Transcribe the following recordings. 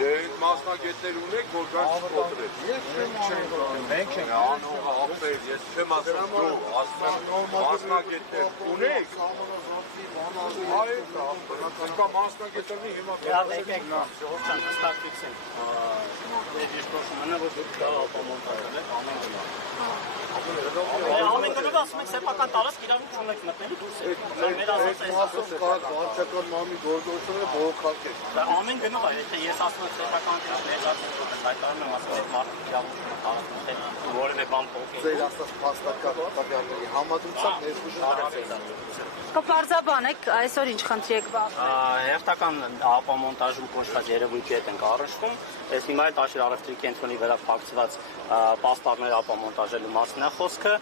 Դե մասնագետներ ունեք, որ գան չկոտրեք։ Մենք չենք անողը ապեր, ես չեմ ասում դու, ասում մասնագետներ ունեք։ Այդ բնականքա մասնագետերնի հիմա եկեք ժողովրդան հստակ ֆիքսեն։ Ես պրոշում եմ, որ դուք ապամոնտաժել եք ամեն գնով ասում եք սեփական տարածք իրավունք չունեք մտնելու դուրս եք։ Մեր ասած է վարչական մամի գործողությունը բողոքած է։ Ամեն գնով է, եթե ես ասում եմ սեփական տարածք հայտարարում եմ ասում եք մարդու իրավունք տարածքներ որևէ բան փոխել։ Ձեր ասած փաստական տվյալների համադրությամբ ներշնչել։ Կպարզաբան եք այսօր ինչ խնդրի եք բախվել։ Հերթական ապամոնտաժում կոչված երևույթի հետ ենք առնչվում։ Ես հիմա էլ Տաշիր առևտրի կենտրոնի վրա փակցված պաստառներ ապամոնտաժելու մասին է խոսքը։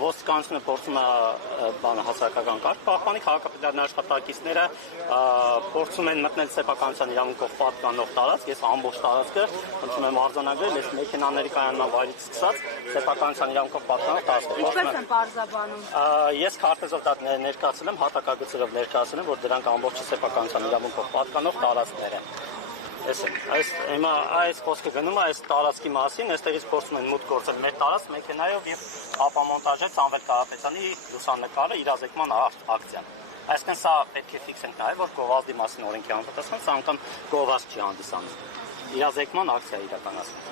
Ոստիկանությունը փորձում է հասարակական կարգ պահպանի, քաղաքապետարանի աշխատակիցները փորձում են մտնել սեփականության իրավունքով պատկանող տարածք, ես ամբողջ տարածքը խնդրում եմ արձանագրել, ես մեքենաների կայանման վայրից սկսած սեփականության իրավունքով պատկանող տարածք։ Ինչպես են պարզաբանում։ Ես քարտեզով դա ներկայացրել եմ, հատակագծերով ներկայացրել եմ, որ դրանք ամբողջ սեփականության իրավունքով պատկանող տարածքներ են։ Հիմա այս խոսքը գնում է այս տարածքի մասին, այստեղից փորձում են մուտք գործել մեր տարածք մեքենայով եւ ապամոնտաժել Սամվել Կարապետյանի լուսանկարը իրազեկման ակցիան։ Այսինքն սա պետք է ֆիքսենք նաեւ, որ գովազդի մասին օրենքի համապատասխան սա անգամ գովազդ չի հանդիսանում։ Իրազեկման ակցիա իրականացնում։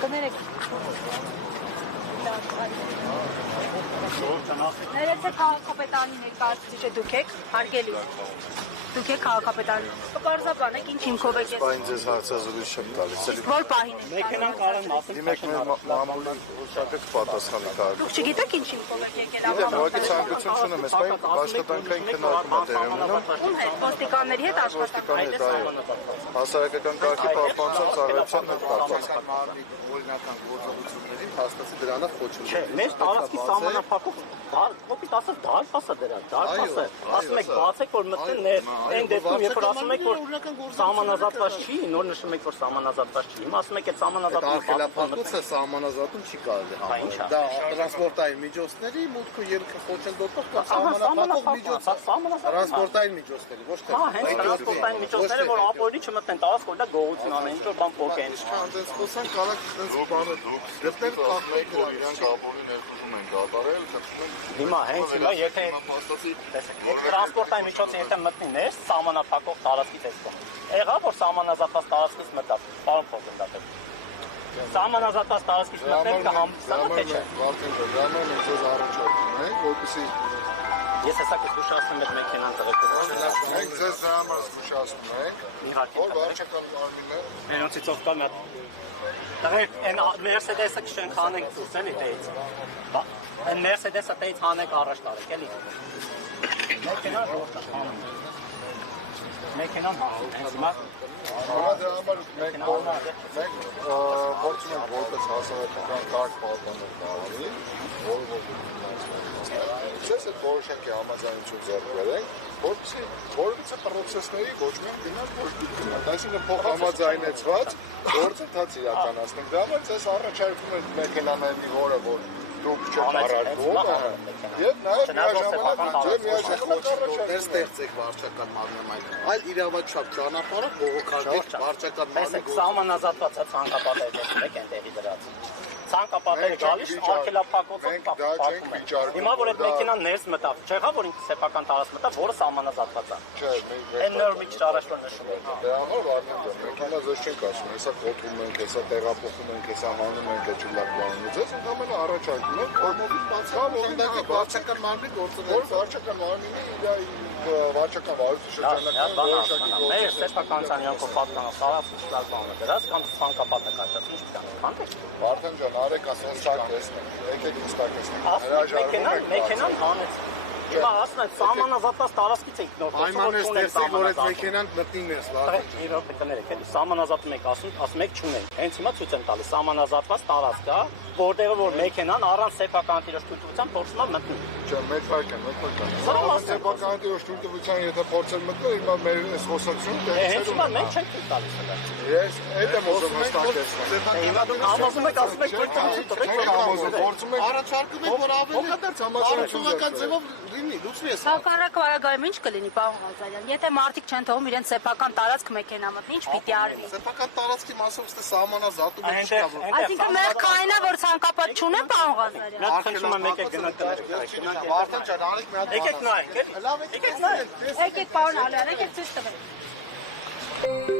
Կներեք։ Ներեցեք քաղաքապետարանի ներկայացուցիչը դուք եք, հարգելի։ Դուք եք քաղաքապետարանի։ Կպարզաբանեք ինչ հիմքով եք։ Բայց ձեզ հարցազրույց չեմ տալիս, էլի։ Որ պահին եք։ Մեքենան կարան ասել։ Դիմեք մեր մամուլի ուշադրեք պատասխանը կար։ Դուք չգիտեք ինչ հիմքով եք եկել Գիտեմ, ուղղակի ցանկություն չունեմ, ես բայց աշխատանքային քննարկում է տեղի ունենում։ Ում հետ ոստիկանների հետ աշխատանքային Հասարակական կարգի պահպանության ծառայության հետ կապված։ Օրինական գործողությունների հաստատի դրանով խոչում։ Չէ, մեր տարածքի սահմանափակող կոպիտ ասած դարպասը դրա, դարպասը։ Ասում եք բացեք, որ մտնեն այն դեպքում, երբ որ ասում եք, որ սահմանազատված չի, նոր նշում եք, որ սահմանազատված չի։ Հիմա ասում եք, այդ Արգելափակուցը սահմանազատում չի կարելի համարել։ Դա տրանսպորտային միջոցների մուտքը ելքը խոչընդոտող կամ սահմանափակող միջոց է։ Տրանսպորտային միջոցների, ոչ թե։ հա, հենց տրանսպորտային միջոցները, որ ապօրինի չմտնեն տարածք, որ դա գողություն անեն, ինչ որ բան փոխեն։ Այնպես խոսան կարող դες բանը դուք գտնել կախնել իրանք ապօրին ներխուժում են կատարել, Հիմա հենց հիմա եթե տրանսպորտային միջոցը եթե մտնի ներս սահմանափակող տարածքից էս կողմ։ Եղավ որ սահմանազատված տարածքից մտավ, պարոն փոխնդատել։ Սահմանազատված տարածքից մտնել կհամբսանա թե չէ։ Վարդեն դրանում են ձեզ առաջարկում են, որպեսզի Ես հեսա կզգուշացնում եմ մեքենան տղեկով։ մենք ձեզ դրա համար զգուշացնում ենք, որ վարչական մարմինը Մենոցից ով կա մի հատ։ Տղեկ, այն Mercedes-ը քշենք հանենք դուրս էլի տեից։ Այն Mercedes-ը տեից հանենք առաջ տարեք էլի։ Մեքենան ռոստա հանում։ Մեքենան հանում։ Հենց հիմա դրա համար մենք փորձում ենք որպես հասարակական կարգ պահպանող տարածքի, որը Ես այդ որոշակի համաձայնություն ձեռք բերենք, որպեսզի որևիցե պրոցեսների ոչ միայն գնալ ոչ դիտում։ Այսինքն փոխհամաձայնեցված գործընթաց իրականացնենք։ Դա համար ձեզ առաջարկում են մեքենաների որը որ դուք չեք առարկում եւ նաեւ դες ստեղծեք վարչական մարմին այլ իրավաչափ ճանապարհը բողոքարկեք վարչական մարմնի սահմանազատված է ցանկապատերը եք այնտեղի դրած։ Ցանկապատերը գալիս արգելափակոցով փակում են։ Հիմա որ այդ մեքենան ներս մտավ, չեղա որ ինքը սեփական տարածք մտավ, որը սահմանազատված է։ Չէ, Այն նոր մի քիչ առաջ որ նշում եք։ դրա համար վարդան մեքենա ձեզ չենք ասում, հեսա կոտրում ենք, հեսա տեղափոխում ենք, հեսա հանում ենք ճլակլանում։ Ձեզ ընդամենը առաջարկում ենք, կողմովին բացառիկ վարչական մարմնի գործունեություն։ որ վարչական մարմինը իր վարչական վարույթի շրջանակում որոշակի Մեր սեփականության իրավունքով պատկանող տարածքը շլագբանը դրած կամ ցանկապատը կաշած ինչ պիտի անենք։ Վարդան ջան, արեք ասած տեսնենք, եկեք նստակեցնենք։ Մեքենան հանեց։ Հիմա ասում են սահմանազատված տարածքից եք նոր Պայմաններ ստեղծեք, որ այդ մեքենան մտնի մեզ լավ։ Իրոք կներեք, էլի սահմանազատում եք ասում եք չունենք։ Հենց հիմա ցույց եմ տալիս սահմանազատված տարածք կա, որտեղ որ մեքենան առանց սեփական տիրոշտության փորձում է մտնի։ Չէ, մեկ վայրկյան։ Սեփական տիրոշտության եթե փորձել մտնել, հիմա մեր այս խոսակցությունը հենց հիմա մենք չենք ցույց տալիս դա։ Ես այդ եմ ուզում հստակեցնել։ Հիմա դուք համոզում եք ասում եք որ փորձում եք Առաջարկում եք, որ ավելի արդյունավետ ձևով լինի, լուծվի էս։ Հակառակ վարագայում ինչ կլինի, պարոն Ղազարյան։ Եթե մարդիկ չեն թողում իրենց սեփական տարածք մեքենա մտնի, ինչ պիտի արվի։ Սեփական տարածքի մասով ստե սահմանազատում է չկա որ։ Այսինքն մեր քայնա որ ցանկապատ չունեն, պարոն Ղազարյան։ Մենք խնդրում եմ եկեք գնանք։ Արդեն չէ, արեք մի հատ։ Եկեք նայեք, էլի։ Լավ եկեք նայեք։ Եկեք պարոն Ալյան, եկեք ցույց տվեք։